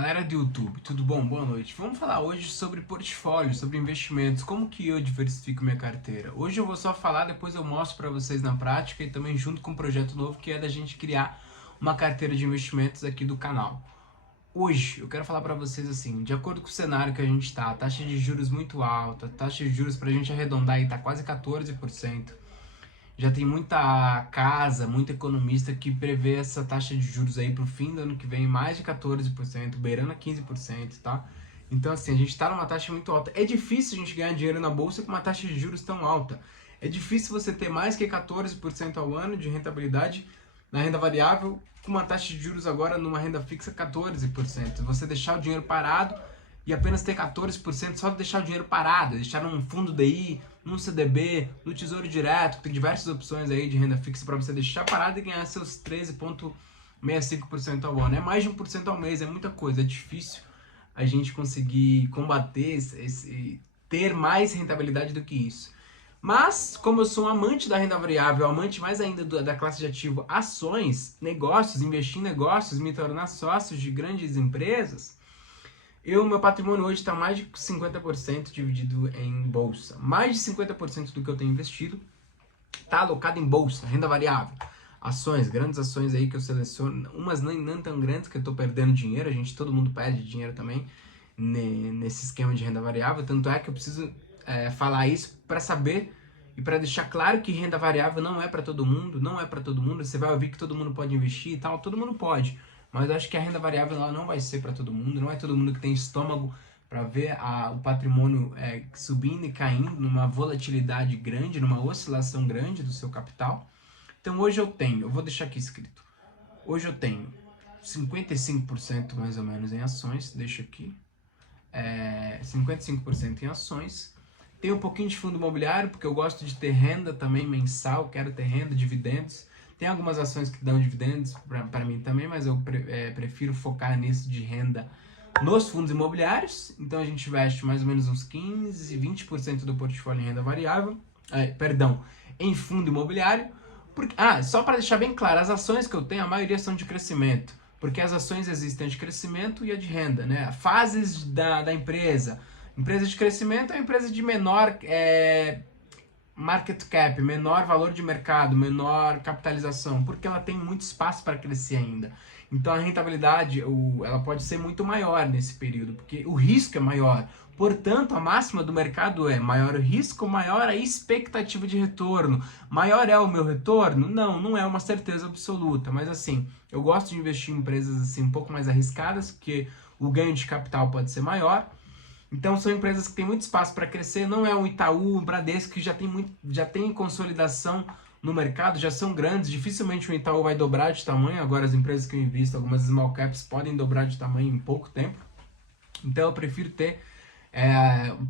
Galera do YouTube, tudo bom? Boa noite. Vamos falar hoje sobre portfólio, sobre investimentos, como que eu diversifico minha carteira. Hoje eu vou só falar, depois eu mostro para vocês na prática e também junto com um projeto novo que é da gente criar uma carteira de investimentos aqui do canal. Hoje eu quero falar para vocês assim, de acordo com o cenário que a gente está, taxa de juros muito alta, taxa de juros para a gente arredondar aí tá quase 14%. Já tem muita casa, muito economista que prevê essa taxa de juros aí pro fim do ano que vem mais de 14%, beirando a 15%, tá? Então assim, a gente tá numa taxa muito alta. É difícil a gente ganhar dinheiro na bolsa com uma taxa de juros tão alta. É difícil você ter mais que 14% ao ano de rentabilidade na renda variável com uma taxa de juros agora numa renda fixa 14%. Você deixar o dinheiro parado e apenas ter 14% só de deixar o dinheiro parado, deixar num fundo DI, num CDB, no Tesouro Direto, tem diversas opções aí de renda fixa para você deixar parado e ganhar seus 13,65% ao ano. É mais de 1% ao mês, é muita coisa, é difícil a gente conseguir combater, ter mais rentabilidade do que isso. Mas, como eu sou um amante da renda variável, amante mais ainda da classe de ativo ações, negócios, investir em negócios, me tornar sócio de grandes empresas, meu patrimônio hoje está mais de 50% dividido em bolsa. Mais de 50% do que eu tenho investido está alocado em bolsa, renda variável. Ações, grandes ações aí que eu seleciono, umas nem tão grandes que eu estou perdendo dinheiro, todo mundo perde dinheiro também nesse esquema de renda variável, tanto é que eu preciso falar isso para saber e para deixar claro que renda variável não é para todo mundo, não é para todo mundo, você vai ouvir que todo mundo pode investir e tal, todo mundo pode, mas eu acho que a renda variável ela não vai ser para todo mundo, não é todo mundo que tem estômago para ver o patrimônio subindo e caindo numa volatilidade grande, numa oscilação grande do seu capital. Então hoje eu vou deixar aqui escrito, hoje eu tenho 55% mais ou menos em ações, deixa aqui, 55% em ações, tem um pouquinho de fundo imobiliário, porque eu gosto de ter renda também mensal, quero ter renda, dividendos. Tem algumas ações que dão dividendos para mim também, mas eu prefiro focar nisso de renda nos fundos imobiliários. Então a gente investe mais ou menos uns 15, 20% do portfólio em renda variável, em fundo imobiliário. Só para deixar bem claro, as ações que eu tenho, a maioria são de crescimento, porque as ações existem a de crescimento e a de renda, né? Fases da empresa. Empresa de crescimento é uma empresa de menor market cap, menor valor de mercado, menor capitalização, porque ela tem muito espaço para crescer ainda. Então a rentabilidade ela pode ser muito maior nesse período, porque o risco é maior. Portanto, a máxima do mercado é maior o risco, maior a expectativa de retorno. Maior é o meu retorno? Não é uma certeza absoluta, mas assim, eu gosto de investir em empresas assim um pouco mais arriscadas, porque o ganho de capital pode ser maior. Então são empresas que têm muito espaço para crescer, não é um Itaú, um Bradesco que já tem consolidação no mercado, já são grandes, dificilmente o Itaú vai dobrar de tamanho, agora as empresas que eu invisto, algumas small caps podem dobrar de tamanho em pouco tempo, então eu prefiro ter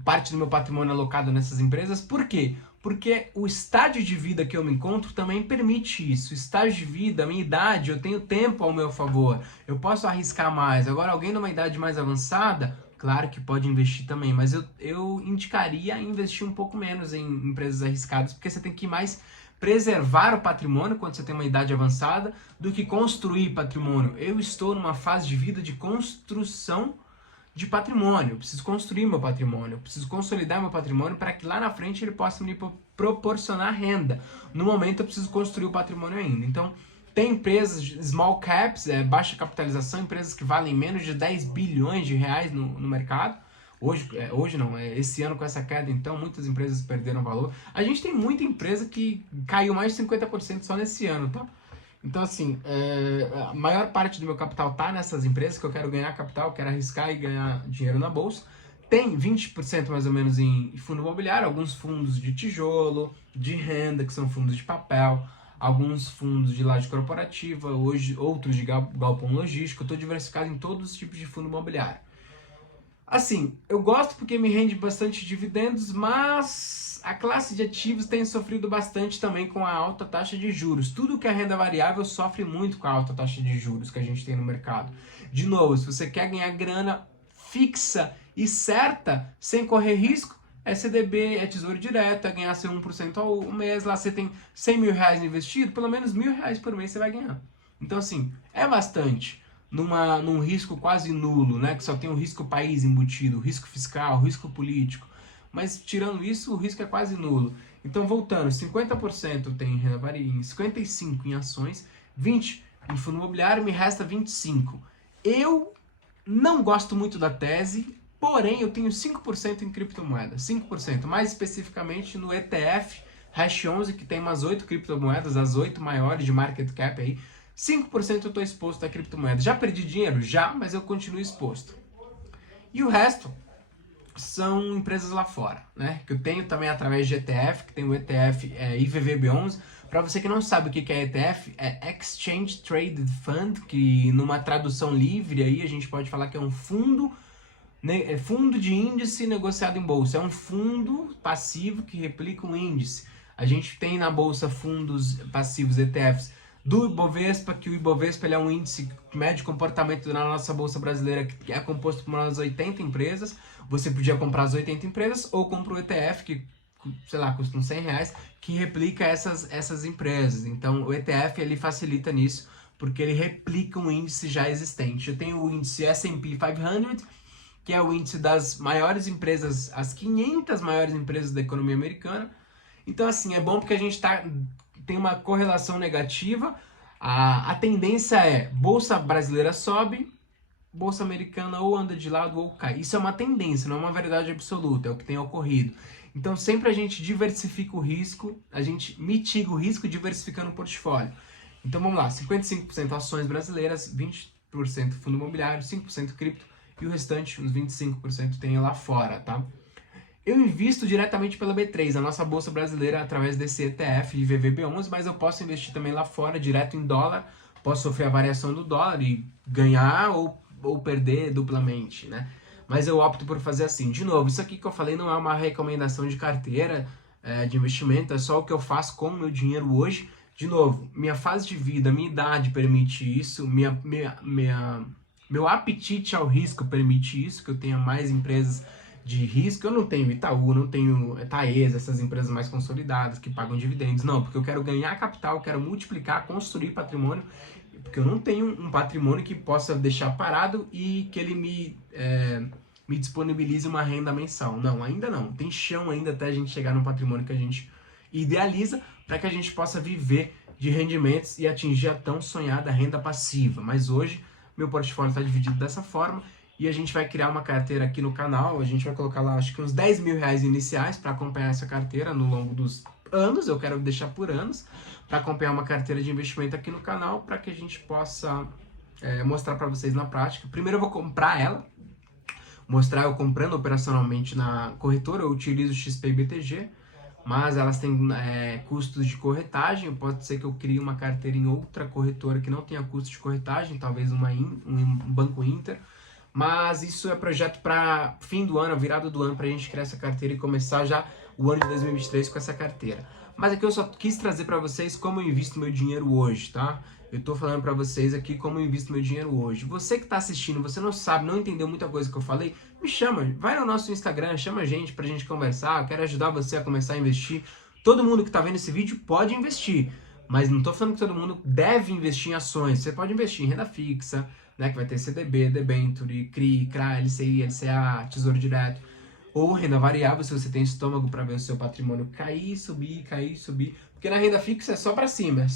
parte do meu patrimônio alocado nessas empresas. Por quê? Porque o estágio de vida que eu me encontro também permite isso. O estágio de vida, a minha idade, eu tenho tempo ao meu favor. Eu posso arriscar mais. Agora, alguém numa idade mais avançada, claro que pode investir também, mas eu indicaria investir um pouco menos em empresas arriscadas, porque você tem que mais preservar o patrimônio quando você tem uma idade avançada do que construir patrimônio. Eu estou numa fase de vida de construção de patrimônio, eu preciso construir meu patrimônio, eu preciso consolidar meu patrimônio para que lá na frente ele possa me proporcionar renda. No momento eu preciso construir o patrimônio ainda. Então, tem empresas small caps, baixa capitalização, empresas que valem menos de 10 bilhões de reais no mercado. Hoje não, esse ano com essa queda, então, muitas empresas perderam valor. A gente tem muita empresa que caiu mais de 50% só nesse ano, tá? Então, assim, a maior parte do meu capital tá nessas empresas que eu quero ganhar capital, quero arriscar e ganhar dinheiro na bolsa. Tem 20% mais ou menos em fundo imobiliário, alguns fundos de tijolo, de renda, que são fundos de papel, alguns fundos de laje corporativa, hoje outros de galpão logístico. Eu estou diversificado em todos os tipos de fundo imobiliário. Assim, eu gosto porque me rende bastante dividendos, mas a classe de ativos tem sofrido bastante também com a alta taxa de juros. Tudo que é renda variável sofre muito com a alta taxa de juros que a gente tem no mercado. De novo, se você quer ganhar grana fixa e certa, sem correr risco, é CDB, é Tesouro Direto, é ganhar seu 1% ao mês. Lá você tem 100 mil reais investido, pelo menos R$ 1.000 por mês você vai ganhar. Então, assim, é bastante. num risco quase nulo, né? Que só tem o risco país embutido, o risco fiscal, o risco político. Mas tirando isso, o risco é quase nulo. Então, voltando, 50% tem renda variável, 55% em ações, 20% em fundo imobiliário, me resta 25%. Eu não gosto muito da tese, porém eu tenho 5% em criptomoedas, 5%, mais especificamente no ETF Hash 11, que tem umas 8 criptomoedas, as 8 maiores de market cap aí. 5% eu estou exposto a criptomoedas. Já perdi dinheiro? Já, mas eu continuo exposto. E o resto são empresas lá fora, né? Que eu tenho também através de ETF, que tem o ETF IVVB11. Para você que não sabe o que é ETF, é Exchange Traded Fund, que numa tradução livre aí a gente pode falar que é um fundo de índice negociado em bolsa. É um fundo passivo que replica um índice. A gente tem na bolsa fundos passivos ETFs do Ibovespa, que o Ibovespa ele é um índice que mede comportamento na nossa bolsa brasileira, que é composto por umas 80 empresas. Você podia comprar as 80 empresas ou compra o ETF, que, sei lá, custa uns 100 reais, que replica essas empresas. Então, o ETF ele facilita nisso, porque ele replica um índice já existente. Eu tenho o índice S&P 500, que é o índice das maiores empresas, as 500 maiores empresas da economia americana. Então, assim, é bom porque a gente tem uma correlação negativa. A tendência é bolsa brasileira sobe, bolsa americana ou anda de lado ou cai. Isso é uma tendência, não é uma verdade absoluta, é o que tem ocorrido. Então, sempre a gente diversifica o risco, a gente mitiga o risco diversificando o portfólio. Então, vamos lá, 55% ações brasileiras, 20% fundo imobiliário, 5% cripto e o restante, uns 25%, tem lá fora, tá? Eu invisto diretamente pela B3, a nossa bolsa brasileira, através desse ETF de VVB11, mas eu posso investir também lá fora, direto em dólar, posso sofrer a variação do dólar e ganhar ou perder duplamente, né? Mas eu opto por fazer assim. De novo, isso aqui que eu falei não é uma recomendação de carteira de investimento, é só o que eu faço com o meu dinheiro hoje. De novo, minha fase de vida, minha idade permite isso, meu apetite ao risco permite isso, que eu tenha mais empresas de risco. Eu não tenho Itaú, não tenho Taesa, essas empresas mais consolidadas que pagam dividendos, não, porque eu quero ganhar capital, quero multiplicar, construir patrimônio, porque eu não tenho um patrimônio que possa deixar parado e que ele me disponibilize uma renda mensal. Não, ainda não. Tem chão ainda até a gente chegar num patrimônio que a gente idealiza para que a gente possa viver de rendimentos e atingir a tão sonhada renda passiva. Mas hoje, meu portfólio está dividido dessa forma e a gente vai criar uma carteira aqui no canal. A gente vai colocar lá, acho que uns 10 mil reais iniciais para acompanhar essa carteira no longo dos anos. Eu quero deixar por anos para acompanhar uma carteira de investimento aqui no canal, para que a gente possa mostrar para vocês na prática. Primeiro eu vou comprar ela, mostrar eu comprando operacionalmente na corretora. Eu utilizo XP e BTG, mas elas têm custos de corretagem. Pode ser que eu crie uma carteira em outra corretora que não tenha custo de corretagem, talvez um Banco Inter. Mas isso é projeto para fim do ano, virada do ano, para a gente criar essa carteira e começar já o ano de 2023 com essa carteira. Mas aqui eu só quis trazer para vocês como eu invisto meu dinheiro hoje, tá? Eu tô falando para vocês aqui como eu invisto meu dinheiro hoje. Você que tá assistindo, você não sabe, não entendeu muita coisa que eu falei, me chama, vai no nosso Instagram, chama a gente pra gente conversar. Eu quero ajudar você a começar a investir. Todo mundo que tá vendo esse vídeo pode investir, mas não tô falando que todo mundo deve investir em ações. Você pode investir em renda fixa, né, que vai ter CDB, Debenture, CRI, CRA, LCI, LCA, Tesouro Direto, ou renda variável, se você tem estômago para ver o seu patrimônio cair, subir, porque na renda fixa é só para cima,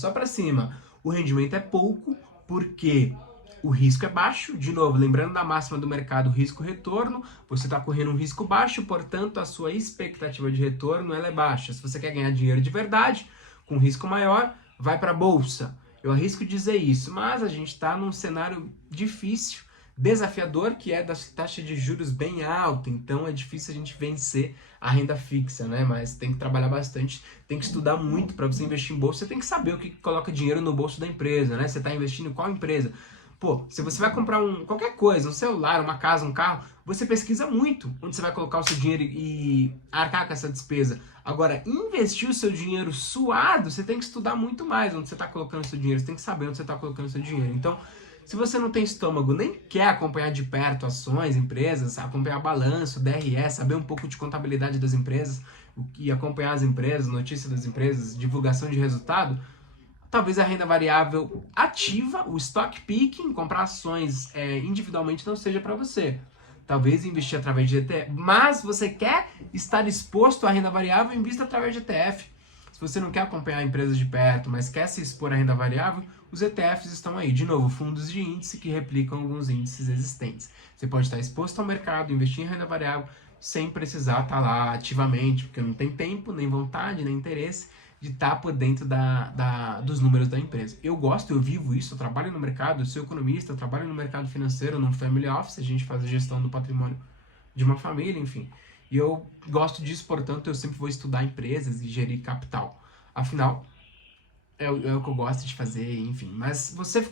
O rendimento é pouco, porque o risco é baixo. De novo, lembrando da máxima do mercado, risco-retorno, você está correndo um risco baixo, portanto, a sua expectativa de retorno ela é baixa. Se você quer ganhar dinheiro de verdade, com risco maior, vai para a bolsa. Eu arrisco dizer isso, mas a gente está num cenário difícil, desafiador, que é da taxa de juros bem alta, então é difícil a gente vencer a renda fixa, né? Mas tem que trabalhar bastante, tem que estudar muito para você investir em bolsa. Você tem que saber o que coloca dinheiro no bolso da empresa, né? Você está investindo em qual empresa? Pô, se você vai comprar qualquer coisa, um celular, uma casa, um carro, você pesquisa muito onde você vai colocar o seu dinheiro e arcar com essa despesa. Agora, investir o seu dinheiro suado, você tem que estudar muito mais onde você está colocando o seu dinheiro, você tem que saber onde você está colocando o seu dinheiro. Então, se você não tem estômago, nem quer acompanhar de perto ações, empresas, acompanhar balanço, DRE, saber um pouco de contabilidade das empresas, e acompanhar as empresas, notícias das empresas, divulgação de resultado, Talvez a renda variável ativa, o stock picking, comprar ações individualmente não seja para você. Talvez investir através de ETF, mas você quer estar exposto à renda variável, invista através de ETF. Se você não quer acompanhar empresas de perto, mas quer se expor à renda variável, os ETFs estão aí. De novo, fundos de índice que replicam alguns índices existentes. Você pode estar exposto ao mercado, investir em renda variável, sem precisar estar lá ativamente, porque não tem tempo, nem vontade, nem interesse de estar por dentro dos números da empresa. Eu gosto, eu vivo isso, eu trabalho no mercado, eu sou economista, eu trabalho no mercado financeiro, num family office, a gente faz a gestão do patrimônio de uma família, enfim. E eu gosto disso, portanto, eu sempre vou estudar empresas e gerir capital. Afinal, é o que eu gosto de fazer, enfim. Mas você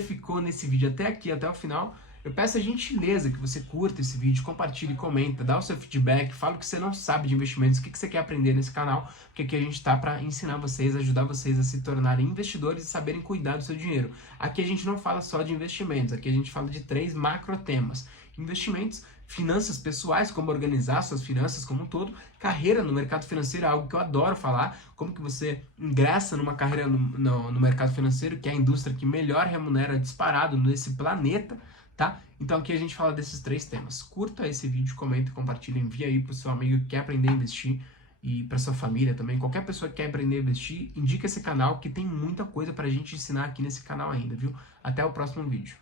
ficou nesse vídeo até aqui, até o final. Eu peço a gentileza que você curta esse vídeo, compartilhe, comenta, dá o seu feedback, fala o que você não sabe de investimentos, o que você quer aprender nesse canal, porque aqui a gente está para ensinar vocês, ajudar vocês a se tornarem investidores e saberem cuidar do seu dinheiro. Aqui a gente não fala só de investimentos, aqui a gente fala de 3 macro temas. Investimentos, finanças pessoais, como organizar suas finanças como um todo, carreira no mercado financeiro é algo que eu adoro falar, como que você ingressa numa carreira no mercado financeiro, que é a indústria que melhor remunera disparado nesse planeta, tá? Então aqui a gente fala desses 3 temas. Curta esse vídeo, comenta, compartilha, envia aí pro seu amigo que quer aprender a investir e para sua família também. Qualquer pessoa que quer aprender a investir, indica esse canal que tem muita coisa pra gente ensinar aqui nesse canal ainda, viu? Até o próximo vídeo.